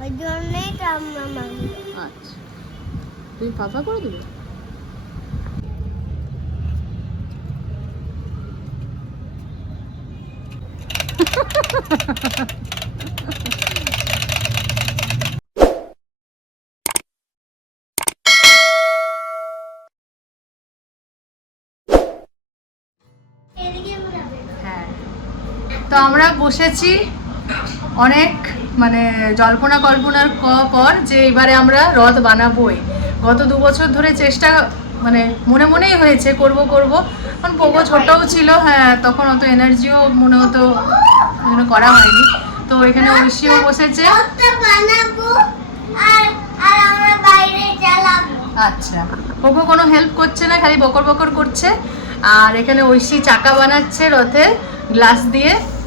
ওই জন্যই ঠাম্মা মারলো আচ্ছা। তুমি ফাফা করে দেবে? হ্যাঁ। তো আমরা বসেছি অনেক জল্পনা কল্পনার ক- পর যে এবারে আমরা রথ বানাবোই। গত দু বছর ধরে চেষ্টা মানে মনে মনেই হয়েছে করব করব। কারণ পোগো ছোটও ছিল হ্যাঁ তখন অত এনার্জিও মনে হতো করা হয়নি। তো এখানে ঐশীও বসেছে। আচ্ছা। পোগো কোনো হেল্প করছে না খালি বকর বকর করছে। আর এখানে ঐশী চাকা বানাচ্ছে রথে গ্লাস দিয়ে।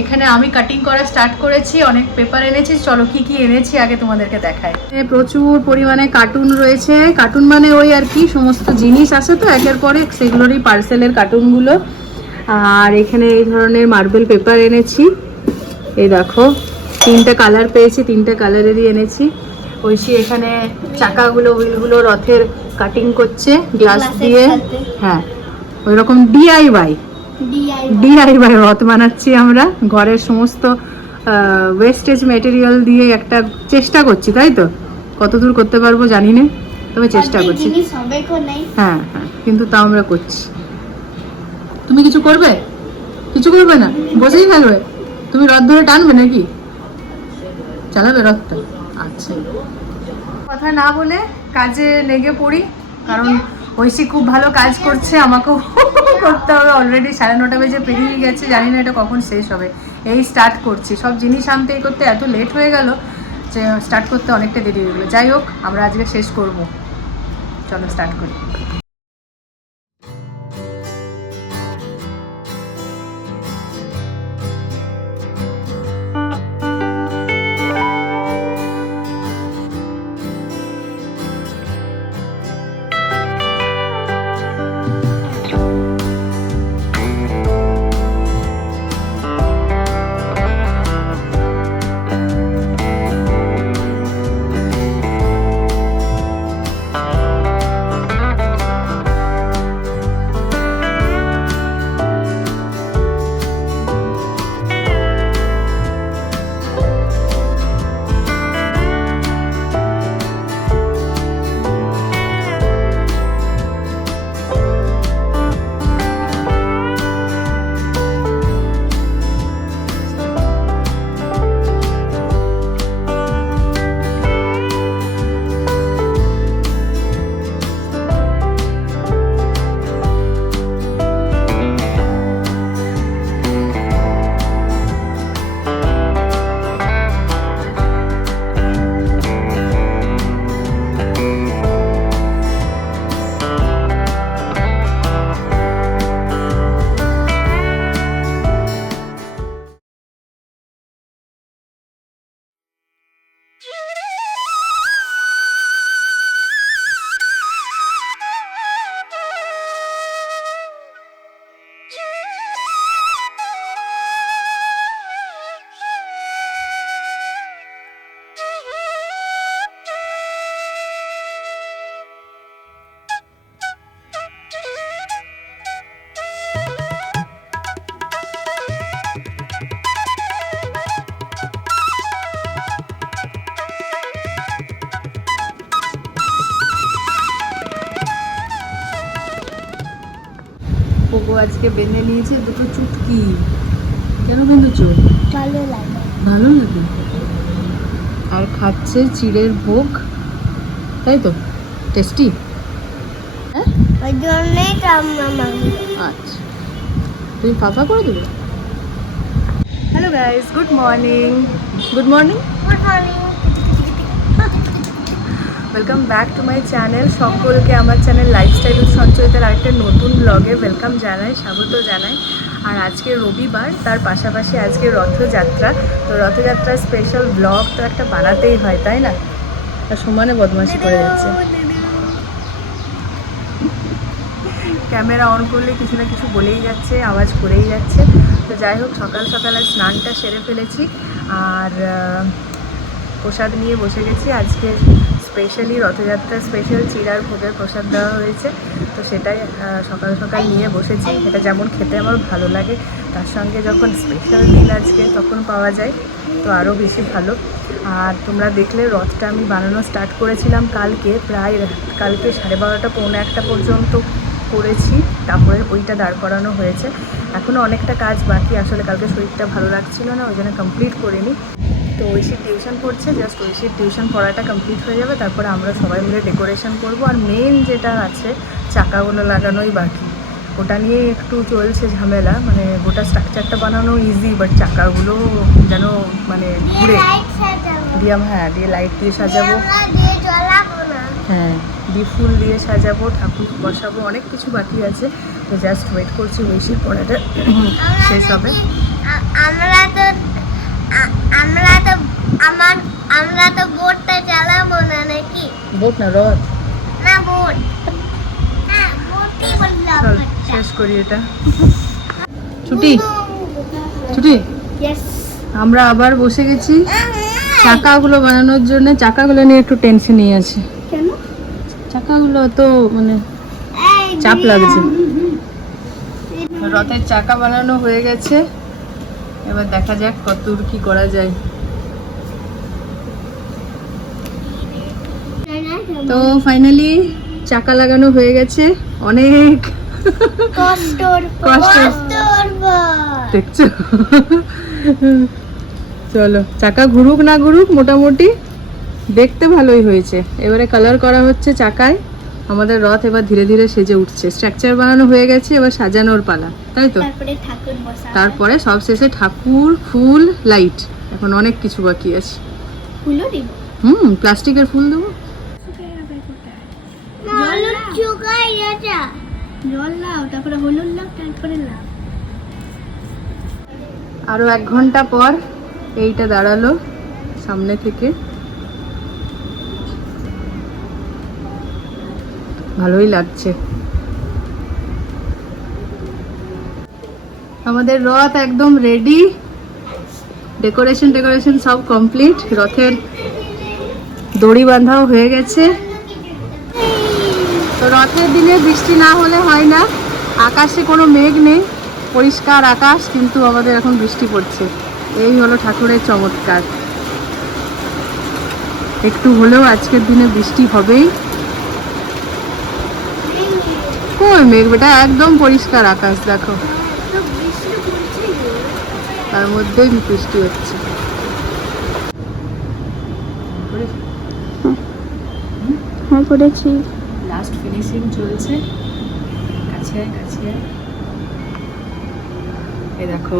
এখানে আমি কাটিং করা স্টার্ট করেছি অনেক পেপার এনেছি। চলো কি কি এনেছি আগে তোমাদেরকে দেখাই। প্রচুর পরিমাণে কার্টুন রয়েছে। কার্টুন মানে ওই আর কি সমস্ত জিনিস আছে তো একের পরে সেগুলোরই পার্সেলের কার্টুনগুলো আর এখানে এই ধরনের মার্বেল পেপার এনেছি। এই দেখো তিনটে কালার পেয়েছি তিনটে কালারেরই এনেছি। ঐশী এখানে চাকাগুলো হুইলগুলো রথের কাটিং করছে গ্লাস দিয়ে। হ্যাঁ ওই রকম ডিআইওয়াই ডিআই ডিআইওয়াই রথ বানাচ্ছি আমরা। ঘরের সমস্ত ওয়েস্টেজ মেটেরিয়াল দিয়ে একটা চেষ্টা করছি তাই তো? কতদূর করতে পারব জানি না তবে চেষ্টা করছি। হ্যাঁ হ্যাঁ কিন্তু তাও আমরা করছি। তুমি কিছু করবে? কিছু করবে না? বসেই থাকবে? তুমি রথ ধরে টানবে নাকি? চালাবে রথটা? আচ্ছা। কথা না বলে কাজে লেগে পড়ি কারণ ঐশী খুব ভালো কাজ করছে, আমাকেও করতে হবে অলরেডি সাড়ে নটা বেজে পেরিয়ে গেছে, জানি না এটা কখন শেষ হবে। এই স্টার্ট করছি। সব জিনিস আনতে করতে এত লেট হয়ে গেল যে স্টার্ট করতে অনেকটা দেরি হয়ে গেলো। যাই হোক, আমরা আজকে শেষ করব। চলো স্টার্ট করি। পোগো আজকে বেঁধে নিয়েছে দুটো চুটকি। কেন বেঁধেছো? ভালো লাগে। ভালো লাগে? আর খাচ্ছে চিড়ের ভোগ। তাই তো? টেস্টি? হ্যাঁ? ওই জন্যই আচ্ছা। তুমি ফাফা করে দেবে? Hello guys good morning good morning good morning welcome back to my channel সকলকে আমার চ্যানেল লাইফস্টাইল সঞ্চয়িতার আরেকটা নতুন ব্লগে ওয়েলকাম জানাই স্বাগত জানাই। আর আজকে রবিবার তার পাশাপাশি আজকে রথযাত্রা। তো রথযাত্রার স্পেশাল ব্লগ তো একটা বানাতেই হয় তাই না? তা সমানে বদমাশি করে যাচ্ছে। ক্যামেরা অন করলে কিছু না কিছু বলেই যাচ্ছে আওয়াজ করেই যাচ্ছে। তো যাই হোক সকাল সকাল আর স্নানটা সেরে ফেলেছি। আর প্রসাদ নিয়ে বসে গেছি। আজকে স্পেশালি রথযাত্রা স্পেশাল চিড়ার ভোগের প্রসাদ দেওয়া হয়েছে। তো সেটাই সকাল সকাল নিয়ে বসেছি। এটা যেমন খেতে আমার ভালো লাগে, তার সঙ্গে যখন স্পেশাল দিন আজকে তখন পাওয়া যায়, তো আরও বেশি ভালো। আর তোমরা দেখলে রথটা আমি বানানো স্টার্ট করেছিলাম কালকে, প্রায় কালকে সাড়ে বারোটা, পৌনে একটা পর্যন্ত করেছি। তারপরে ওইটা দাঁড় করানো হয়েছে। এখনও অনেকটা কাজ বাকি, আসলে কালকে শরীরটা ভালো লাগছিল না, ওই জন্য কমপ্লিট করিনি। তো ঐশীর টিউশন পড়ছে জাস্ট ঐশীর টিউশন পড়াটা কমপ্লিট হয়ে যাবে, তারপরে আমরা সবাই মিলে ডেকোরেশন করব। আর মেন যেটা আছে, চাকাগুলো লাগানোই বাকি। ওটা নিয়ে একটু চলছে ঝামেলা মানে গোটা স্ট্রাকচারটা বানানো ইজি বাট চাকাগুলো যেন মানে ঘুরে। দিয়ে হ্যাঁ দিয়ে লাইট দিয়ে সাজাবো। হ্যাঁ দিয়ে ফুল দিয়ে সাজাবো, ঠাকুর বসাবো, অনেক কিছু বাকি আছে। তো জাস্ট ওয়েট করছি ঐশীর পড়াটা। শেষ হবে। আমরা তো আমরা তো আমার আমরা তো বোটটা চালাবো না নাকি? বোট না রথ না বোট। হ্যাঁ শেষ করি এটা। ছুটি? ছুটি? আমরা আবার বসে গেছি। চাকাগুলো বানানোর জন্য চাকাগুলো নিয়ে একটু টেনশনই আছে। চাকাগুলো তো মানে চাপ লাগছে। রথের চাকা বানানো হয়ে গেছে। এবার দেখা যাক কত দূর কি করা যায়। তো ফাইনালি চাকা লাগানো হয়ে গেছে। অনেক। দেখছ? চলো চাকা ঘুরুক না ঘুরুক মোটামুটি দেখতে ভালোই হয়েছে। এবারে কালার করা হচ্ছে চাকায়। আমাদের রথ এবার ধীরে ধীরে সেজে উঠছে। স্ট্রাকচার বানানো হয়ে গেছে এবার সাজানোর পালা তাই তো? তারপরে ঠাকুর বসা। তারপরে সব শেষে ঠাকুর ফুল লাইট এখন অনেক কিছু বাকি আছে। হুম প্লাস্টিকের ফুল দেবো। হলুদ চুকাই এটা জল লাও তারপরে হলুদ লাও তারপরে লাও আরও এক ঘণ্টা পর এইটা দাঁড়াল সামনে থেকে। ভালোই লাগছে। আমাদের রথ একদম রেডি ডেকোরেশন ডেকোরেশন সব কমপ্লিট রথের দড়ি বাঁধাও হয়ে গেছে। তো রথের দিনে বৃষ্টি না হলে হয় না। আকাশে কোনো মেঘ নেই। পরিষ্কার আকাশ, কিন্তু আমাদের এখন বৃষ্টি পড়ছে। এই হলো ঠাকুরের চমৎকার। একটু হলেও আজকের দিনে বৃষ্টি হবেই। মেঘ বেটা একদম পরিষ্কার আকাশ দেখো। তার মধ্যেই বৃষ্টি হচ্ছে। হ্যাঁ করেছি। লাস্ট ফিনিশিং চলছে। কাছে আয়, কাছে। এই দেখো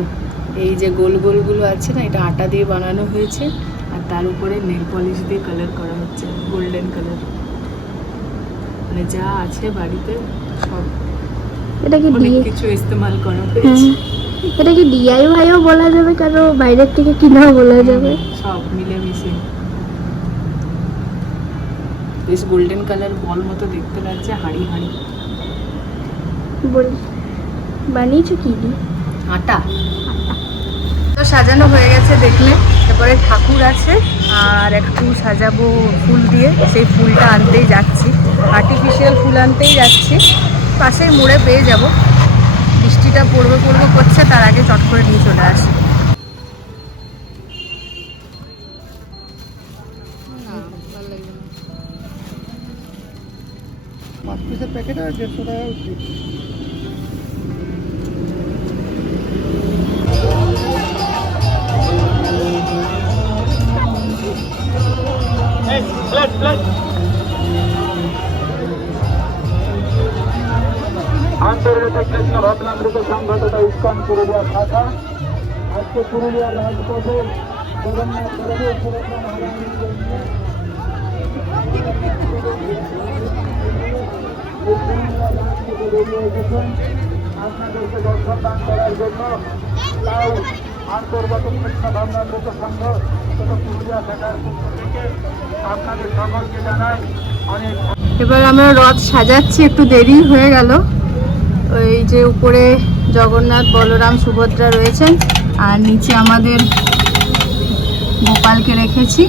এই যে গোল গোলগুলো আছে না এটা আটা দিয়ে বানানো হয়েছে আর তার উপরে নেল পলিশ দিয়ে কালার করা হচ্ছে গোল্ডেন কালার মানে যা আছে বাড়িতে সব এটা কি অনেক কিছু ইস্তেমাল করা হ্যাঁ হয়েছে এটা কি ডিআইওয়াইও বলা যাবে? কারও বাইরের থেকে কিনাও বলা যাবে? সব মিলেমিশে। বেশ গোল্ডেন কালার বল মতো দেখতে লাগছে হাড়ি হাড়ি। বল বানিয়েছো কি আটা। তো সাজানো হয়ে গেছে দেখলে তারপরে ঠাকুর আছে আর একটু সাজাবো ফুল দিয়ে সেই ফুলটা আনতেই যাচ্ছি। আনতেই যাচ্ছি। পাশেই মোড়ে পেয়ে যাব। বৃষ্টিটা পড়বে পড়বে করছে, তার আগে চট করে নিয়ে চলে আসি। প্যাকেট আর দেড়শো টাকা কৃষ্ণ ভটনামৃত সংঘ তথা ইস্কন পুরুলিয়া শাখা। আজকে রাজপথে পুরুলিয়া রাজ থেকে বেরিয়ে এসেছেন আপনাদেরকে করার জন্য তাও অনেক এবার আমরা রথ সাজাচ্ছি, একটু দেরি হয়ে গেল। ওই যে উপরে জগন্নাথ বলরাম সুভদ্রা রয়েছেন আর নিচে আমাদের গোপালকে রেখেছি।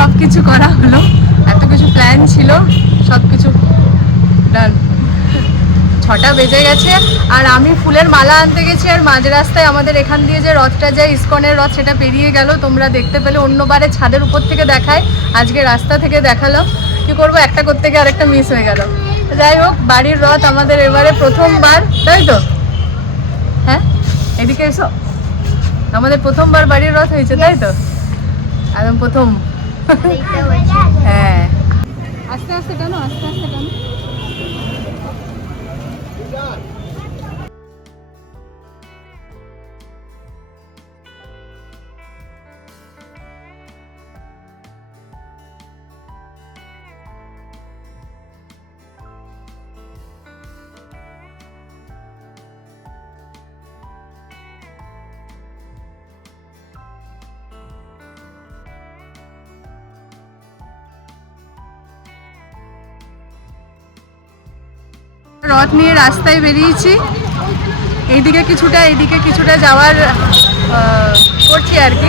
সব কিছু করা হলো। এত কিছু প্ল্যান ছিল সব কিছু ডান ছটা বেজে গেছে, আর আমি ফুলের মালা আনতে গেছি, আর মাঝ রাস্তায় আমাদের এখান দিয়ে যে রথটা যায় ইস্কনের রথ, সেটা পেরিয়ে গেল। তোমরা দেখতে পেলে, অন্যবারে ছাদের উপর থেকে দেখায়। আজকে রাস্তা থেকে দেখাল। কি করব, একটা করতে গিয়ে আরেকটা মিস হয়ে গেল। যাই হোক, বাড়ির রথ আমাদের এবারে প্রথমবার, তাই তো? হ্যাঁ? এদিকে এসো। আমাদের প্রথমবার বাড়ির রথ হয়েছে, তাই তো? একদম প্রথম। হ্যাঁ। আস্তে আস্তে কেন আস্তে আস্তে কেন রথ নিয়ে রাস্তায় বেরিয়েছি। এইদিকে কিছুটা এইদিকে কিছুটা যাওয়ার করছি আর কি।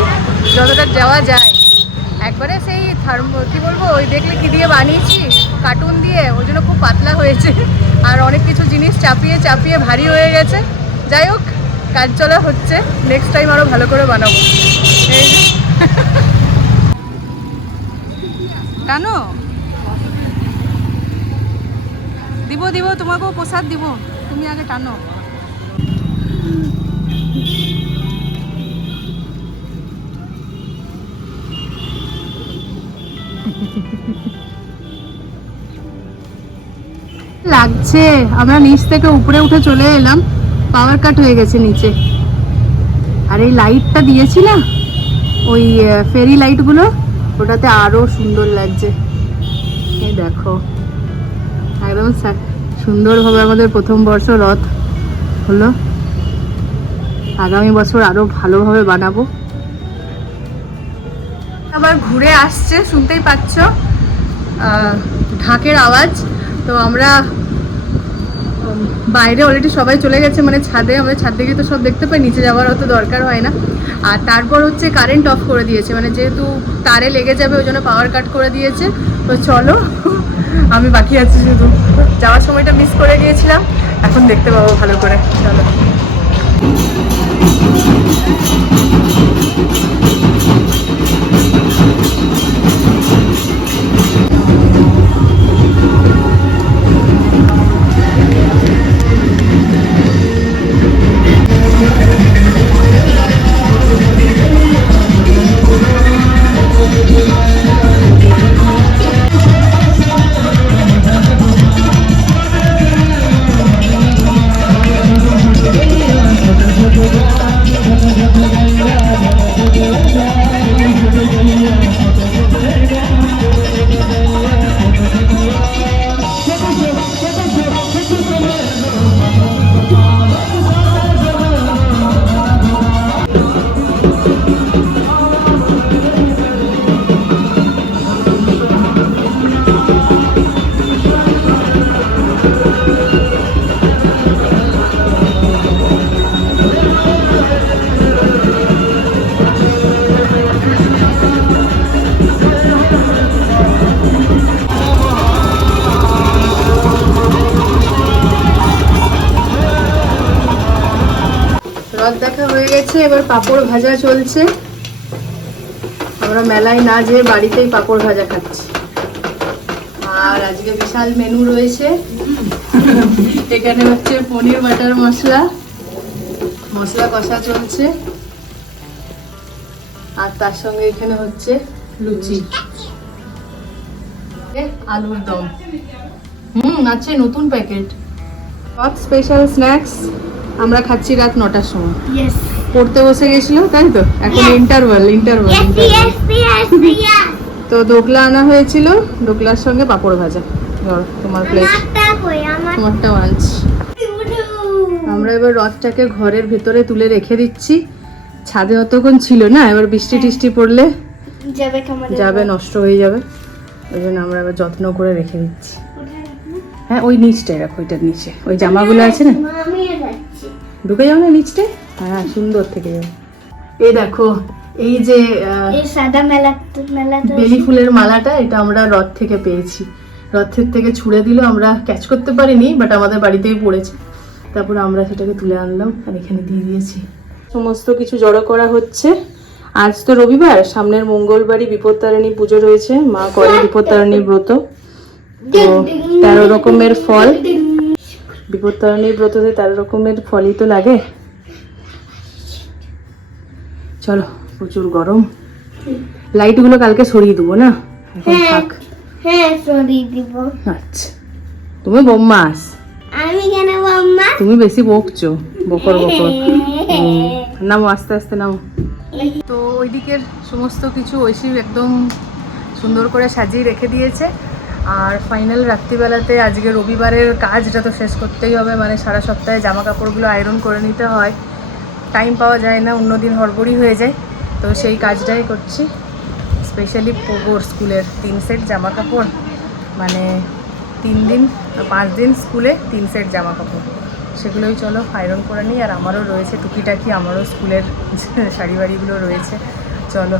যতটা যাওয়া যায়। একবারে সেই থার্ম, কি বলব, ওই দেখলে কি দিয়ে বানিয়েছি? কার্টুন দিয়ে, ওই জন্য খুব পাতলা হয়েছে। আর অনেক কিছু জিনিস চাপিয়ে চাপিয়ে ভারী হয়ে গেছে। যাই হোক, কাজ চলা হচ্ছে। নেক্সট টাইম আরও ভালো করে বানাবো। এই দিব দিব তোমাকেও প্রসাদ দিব। তুমি আগে টানো। লাগছে। আমরা নিচ থেকে উপরে উঠে চলে এলাম। পাওয়ার কাট হয়ে গেছে নিচে। আর এই লাইটটা দিয়েছি না? ওই ফেরি লাইটগুলো ওটাতে আরও সুন্দর লাগছে। এই দেখো। একদম সুন্দরভাবে আমাদের প্রথম বর্ষ রথ হলো। আগামী বছর আরও ভালোভাবে বানাবো। আবার ঘুরে আসছে, শুনতেই পাচ্ছ ঢাকের আওয়াজ। তো আমরা বাইরে অলরেডি সবাই চলে গেছে মানে ছাদে আমরা ছাদ থেকে তো সব দেখতে পাই, নিচে যাওয়ার অত দরকার হয় না। আর তারপর হচ্ছে কারেন্ট অফ করে দিয়েছে মানে যেহেতু তারে লেগে যাবে, ওই জন্য পাওয়ার কাট করে দিয়েছে। তো চলো আমি বাকি আছি শুধু। যাওয়ার সময়টা মিস করে গিয়েছিলাম, এখন দেখতে পাবো ভালো করে। চলো। রথ এবার পাঁপড় ভাজা চলছে। আমরা মেলায় না যেয়ে বাড়িতেই পাঁপড় ভাজা খাচ্ছি। আর আজকে বিশাল মেনু রয়েছে। এখানে হচ্ছে পনির, বাটার মশলা। মশলা কষা চলছে। আর তার সঙ্গে এখানে হচ্ছে লুচি। আলুর দম। হুম, আছে নতুন প্যাকেট। রথ স্পেশাল স্ন্যাক্স আমরা খাচ্ছি রাত নটার সময়। পড়তে বসে গেছিল তাই তো? এখন. ইন্টারভাল ইন্টারভাল ইয়েস ইয়েস তো দোকলা আনা হয়েছিল দোকলার সঙ্গে পাঁপড় ভাজা। ধরো তোমার প্লেট তোমারটা মাছ আমরা এবার রথটাকে ঘরের ভেতরে তুলে রেখে দিচ্ছি। ছাদে অতক্ষণ ছিল না এবার বৃষ্টি টিষ্টি পড়লে যাবে নষ্ট হয়ে যাবে। ওই জন্য আমরা এবার যত্ন করে রেখে দিচ্ছি। হ্যাঁ ওই নিচটায় রাখো ওইটার নিচে। ওই জামাগুলো আছে না? ঢুকে যাও না নিচটে হ্যাঁ সুন্দর থেকে যাবে এই দেখো এই যে সাদা মেলা বেলি ফুলের মালাটা এটা আমরা রথ থেকে পেয়েছি। রথের থেকে ছুঁড়ে দিল আমরা ক্যাচ করতে পারিনি বাট আমাদের বাড়িতেই পড়েছে। তারপর আমরা সেটাকে তুলে আনলাম আর এখানে দিয়ে দিয়েছি। সমস্ত কিছু জড়ো করা হচ্ছে। আজ তো রবিবার সামনের মঙ্গলবারই বিপত্তারিণী পুজো রয়েছে মা করে বিপত্তারিণী ব্রত। তো তেরো রকমের ফল। বিপত্তারিণীর ব্রততে তেরো রকমের ফলই তো লাগে। চলো প্রচুর গরম। লাইটগুলো কালকে সরিয়ে দেবো না? এখন হ্যাঁ। থাক। হ্যাঁ সরিয়ে দিব। আচ্ছা। তুমি বোম্মাস আমি কেন বাম্মা তুমি বেশি বকছো বকর বকর। নামো আস্তে আস্তে নামো। তো ওই দিকের সমস্ত কিছু ঐশী একদম সুন্দর করে সাজিয়ে রেখে দিয়েছে। আর ফাইনাল রাত্রিবেলাতে আজকে রবিবারের কাজটা তো শেষ করতেই হবে। মানে সারা সপ্তাহে জামা কাপড়গুলো আয়রন করে নিতে হয়। টাইম পাওয়া যায় না অন্যদিন হড়বড়ি হয়ে যায়। তো সেই কাজটাই করছি। স্পেশালি পোগোর স্কুলের তিন সেট জামা কাপড় মানে তিন দিন, পাঁচ দিন স্কুলে তিন সেট জামা কাপড় সেগুলোই চলো আয়রন করে নিই। আর আমারও রয়েছে, টুকিটাকি আমারও স্কুলের শাড়ি বাড়িগুলো রয়েছে। চলো।